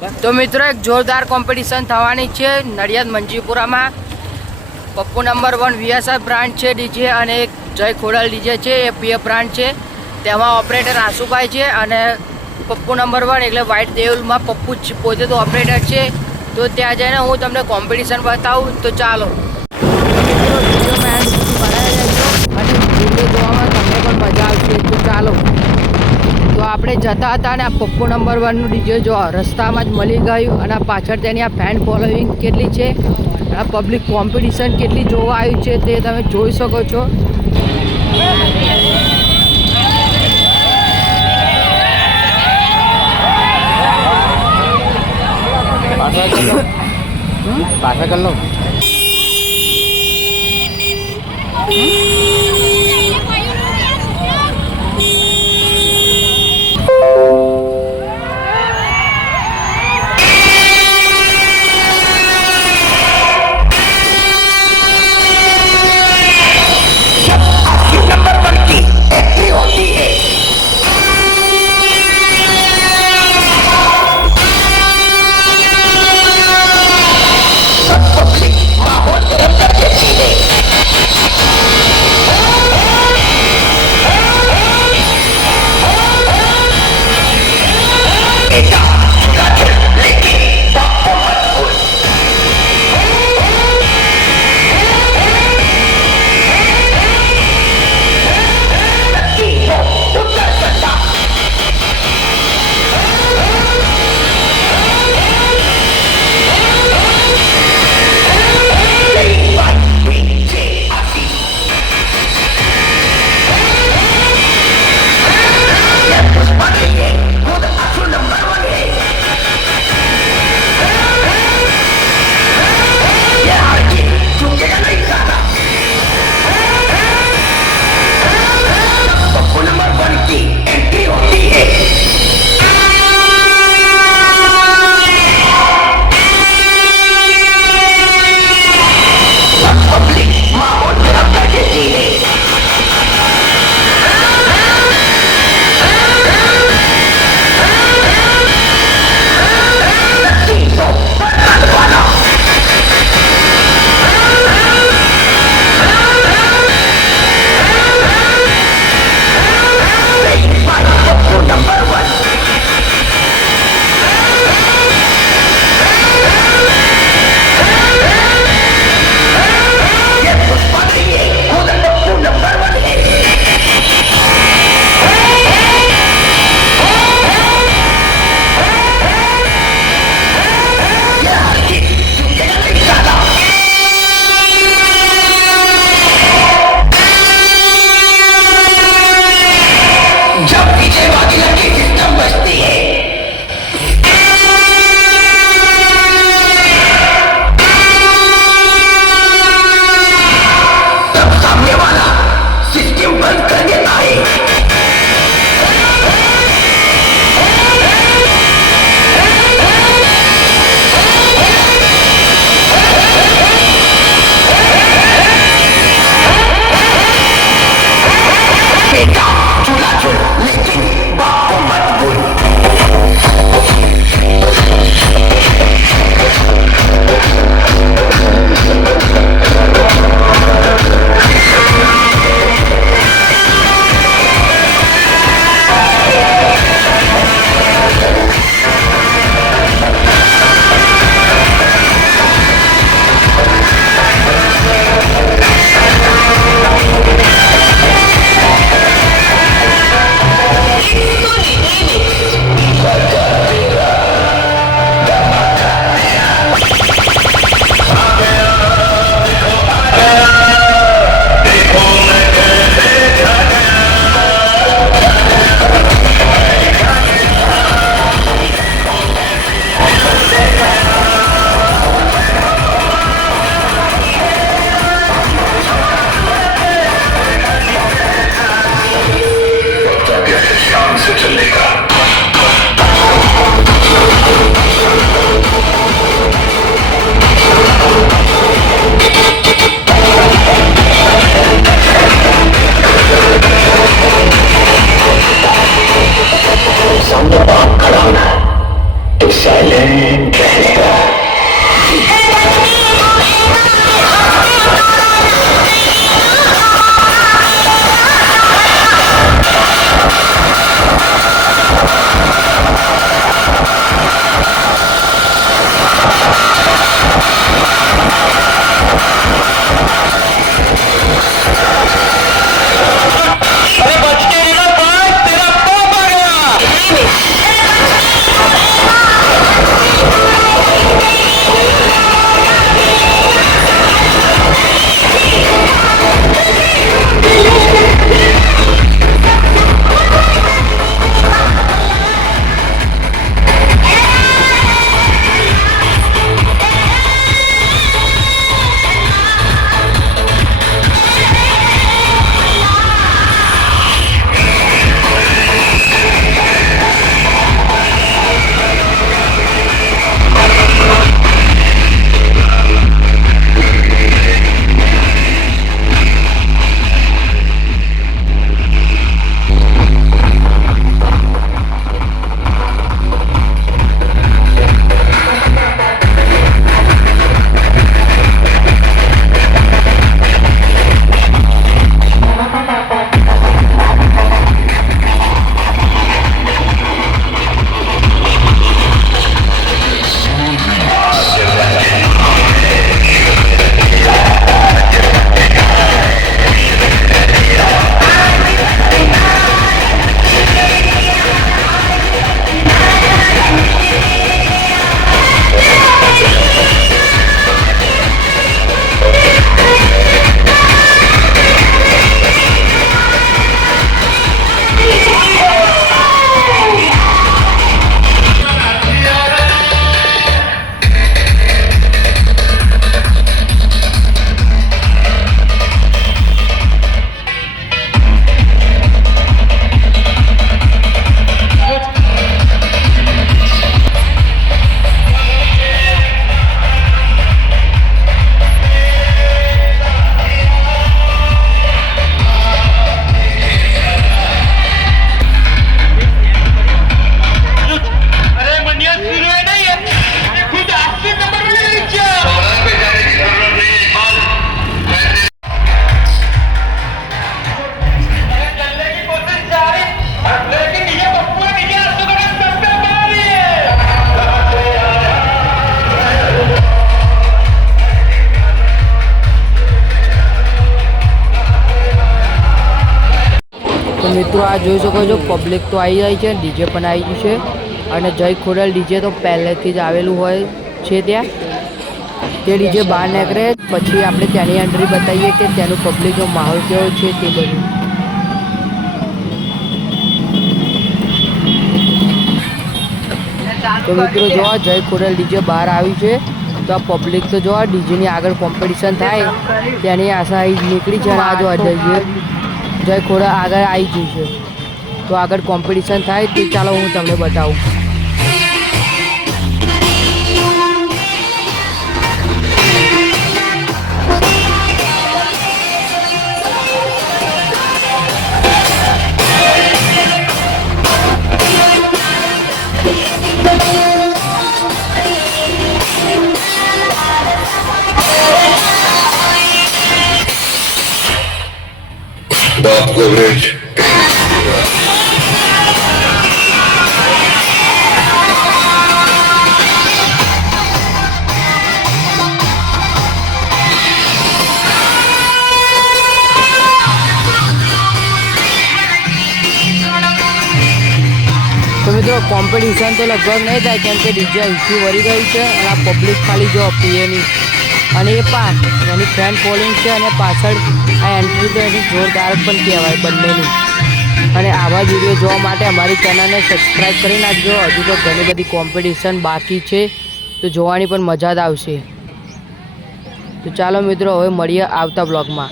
તો મિત્રો એક જોરદાર કોમ્પિટિશન થવાની છે નડિયાદ મંજીપુરામાં. પપ્પુ નંબર 1 વીએસઆર બ્રાન્ડ છે ડીજે અને એક જય ખોડલ ડીજે છે એ પીએફ બ્રાન્ડ છે. તેમાં ઓપરેટર આશુભાઈ છે અને પપ્પુ નંબર 1 એટલે વ્હાઇટ દેવલમાં પપ્પુ પોતે તો ઓપરેટર છે. તો ત્યાં જઈને હું તમને કોમ્પિટિશન બતાવું. તો ચાલો અને વિડીયો જોવામાં તમને પણ મજા આવશે. તો ચાલો. તો આપણે જતા હતા અને આ પપ્પુ નંબર 1નું ડીજે જો રસ્તામાં જ મળી ગયું અને પાછળ તેની આ ફેન ફોલોઈંગ કેટલી છે, આ પબ્લિક કોમ્પિટિશન કેટલી જોવા આવ્યું છે તે તમે જોઈ શકો છો. પાછા કર લો. Public મિત્રો આ જોઈ શકો છો, પબ્લિક તો આવી જાય છે, ડીજે પણ આવી ગયું છે. અને જય ખોડલ ડીજે તો પહેલેથી જ આવેલું હોય છે ત્યાં. તે ડીજે બહાર નીકળે પછી આપણે ત્યાંની એન્ટ્રી બતાવીએ કે ત્યાંનું પબ્લિકનો માહોલ કેવો છે તે બધું. તો મિત્રો જોવા જય ખોડલ ડીજે બહાર આવ્યું છે. તો આ પબ્લિક તો જોવા ડીજેની આગળ કોમ્પિટિશન થાય ત્યાંની આશા નીકળી છે. અને આ જો જય ખોડલ આગળ આવી ગયું છે. તો આગળ કોમ્પિટિશન થાય તે ચાલો હું તમને બતાવું. Bob Coverage. તો મિત્રો કોમ્પિટિશન તો લગભગ નહીં થાય કેમ કે ડીજે અહીંથી વળી ગયું છે. અને આ પબ્લિક ખાલી જો પીએની અને એ પાસ એની ફેન ફોલોઈંગ છે. અને પાછળ આ એન્ટ્રી તો એની જોરદાર પણ કહેવાય બંનેની. અને આવા જ વિડીયો જોવા માટે અમારી ચેનલને સબસ્ક્રાઈબ કરી નાખજો. હજુ તો ઘણી બધી કોમ્પિટિશન બાકી છે તો જોવાની પણ મજા જ આવશે. તો ચાલો મિત્રો હવે મળીએ આવતા બ્લોગમાં.